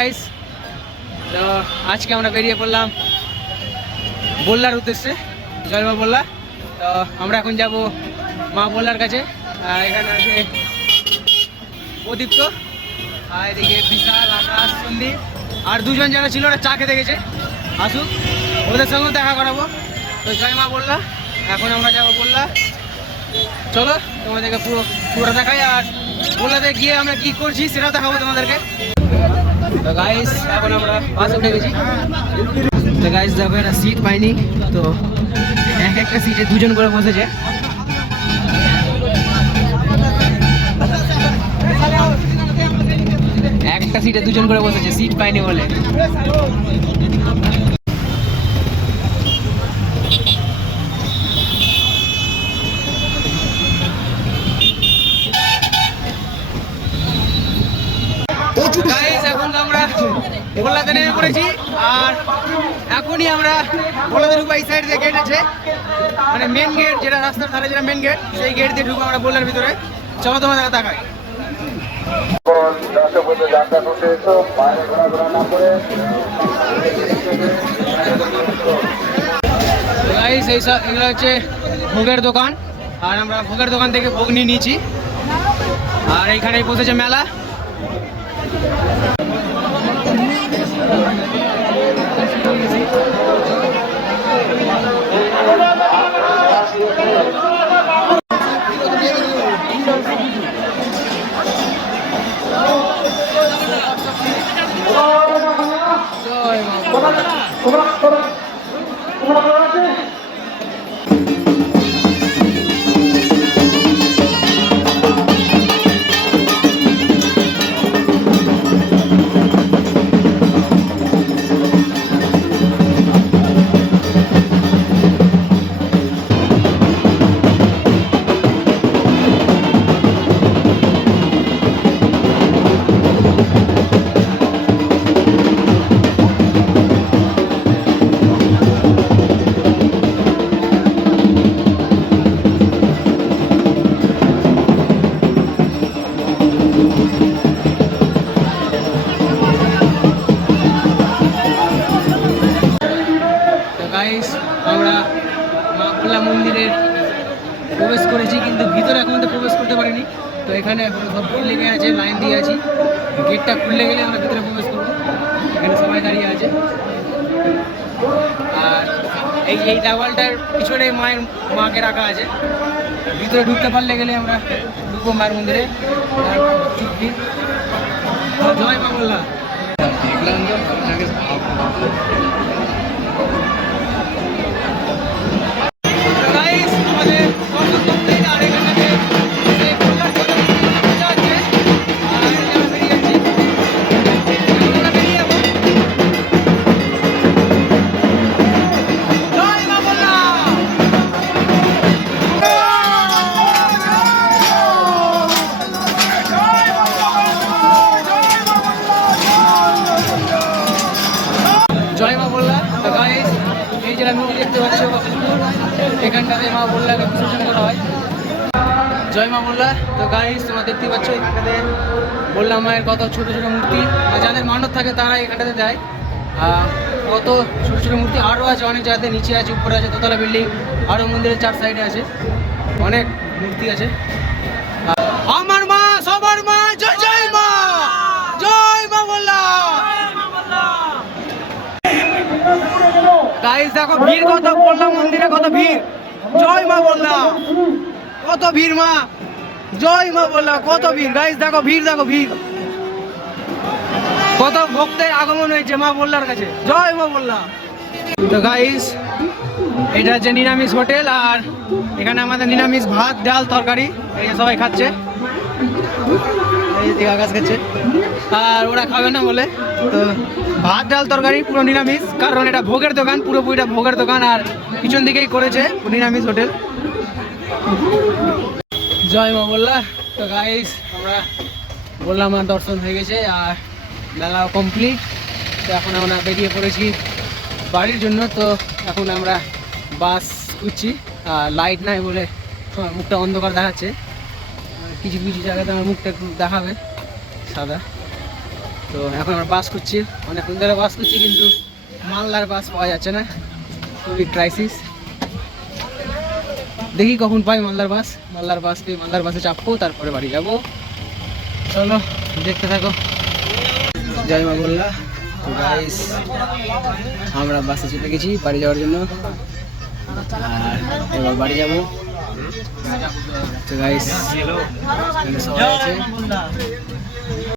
Guys, তো আজকে আমরা বেরিয়ে পড়লাম বল্লার উদ্দেশ্যে, জয় মা বল্লা। তো আমরা এখন যাব মা বল্লার কাছে। এখানে আছে প্রদীপ্ত, আর এদিকে বিশাল, আকাশ, সন্দীপ আর দুজন যারা ছিল ওরা চা খেতে গেছে, আসুক, ওদের সঙ্গেও দেখা করাবো। তো জয় মা বল্লা, এখন আমরা যাবো বল্লা। চলো তোমাদেরকে পুরো দেখাই, আর বল্লাতে গিয়ে আমরা কি করছি সেটাও দেখাবো তোমাদেরকে। তো গাইস, এখন আমরা বাসে উঠে গেছি। তো গাইস দেখো, একটা সিট পাইনি, তো একটা সিটে দুজন করে বসেছে। একটা সিটে দুজন করে বসেছে, সিট পাইনি বলে। এখন আমরা বল্লাতে নেমে পড়েছি, আর এখনই আমরা বল্লাদের উপর এই সাইড যে গেট আছে, মানে মেন গেট, যেটা রাস্তার ধারে যেটা মেন গেট, সেই গেট দিয়ে ঢুকবো আমরা বল্লার ভিতরে। চলো তোমাদের দেখাই। এগুলো হচ্ছে ভোগের দোকান, আর আমরা ভোগের দোকান থেকে ভোগ নিয়ে নিয়েছি, আর এইখানেই বসেছে মেলা। আমরা মা বল্লা মন্দিরে প্রবেশ করেছি, কিন্তু ভিতরে এখন তো প্রবেশ করতে পারিনি। তো এখানে সব লেগে আছে, লাইন দিয়ে আছি, গেটটা খুললে গেলে আমরা ভিতরে প্রবেশ করবো। এখানে সবাই দাঁড়িয়ে আছে, আর এই দেওয়ালটার পিছনে মাকে রাখা আছে। ভিতরে ঢুকতে পারলে গেলে আমরা ঢুকবো মায়ের মন্দিরে। জয় মা বল্লা। জয় মা বল্লা। তো গাইস, এই যেটা নদী দেখতে পাচ্ছ, এখানটাতে মা বল্লাকে বিসর্জন করা হয়। জয় মা বল্লা। তো গাইস, তোমরা দেখতে পাচ্ছ এখানটাতে বল্লা মায়ের কত ছোট ছোট মূর্তি, যাদের মানত থাকে তারা এখানটাতে দেয়। কত ছোট ছোট মূর্তি আরও আছে, অনেক জায়গাতে নিচে আছে, উপরে আছে, দোতলা বিল্ডিং, আরও মন্দিরের চার সাইডে আছে, অনেক মূর্তি আছে। আমার মা সবার মা, জয় জয় মা, জয় মা বল্লা। গাইস দেখো ভিড় কত, বল্লা মন্দিরে কত ভিড়। জয় মা বল্লা, কত ভিড় মা, জয় মা বল্লা, কত ভিড়। গাইস দেখো ভিড়, দেখো ভিড়, কত ভক্তের আগমন হয়েছে মা বল্লার কাছে। জয় মা বল্লা। তো গাইস, এটা হচ্ছে নিরামিষ হোটেল, আর এখানে আমাদের নিরামিষ ভাত, ডাল, তরকারি, এই সবাই খাচ্ছে, এই দিকে আকাশ খাচ্ছে, আর ওরা খাবে না বলে। তো ভাত, ডাল, তরকারি পুরো নিরামিষ, কারণ এটা ভোগের দোকান, পুরোপুরিটা ভোগের দোকান, আর পিছন দিকেই করেছে নিরামিষ হোটেল। জয় মা বল্লা। তো গাইস, আমরা বল্লা মার দর্শন হয়ে গেছে, আর মেলা কমপ্লিট। তো এখন আমরা বেরিয়ে পড়েছি বাড়ির জন্য। তো এখন আমরা বাস খুঁজছি, আর লাইট নাই বলে মুখটা অন্ধকার দেখাচ্ছে, কিছু কিছু জায়গাতে আমার মুখটা একটু দেখাবে সাদা। তো এখন আমরা বাস খুঁজছি, অনেকক্ষণ ধরে বাস খুঁজছি কিন্তু মালদার বাস পাওয়া যাচ্ছে না, খুবই ক্রাইসিস। দেখি কখন পাই মালদার বাস পেয়ে মালদার বাসে চাপবো, তারপরে বাড়ি যাবো। চলো দেখতে থাকো। জয় মা বললা। তো গাইস আমরা বাসে চেপে গেছি বাড়ি যাওয়ার জন্য, আর এবার বাড়ি যাবো। তো গাইস সবাই আছে,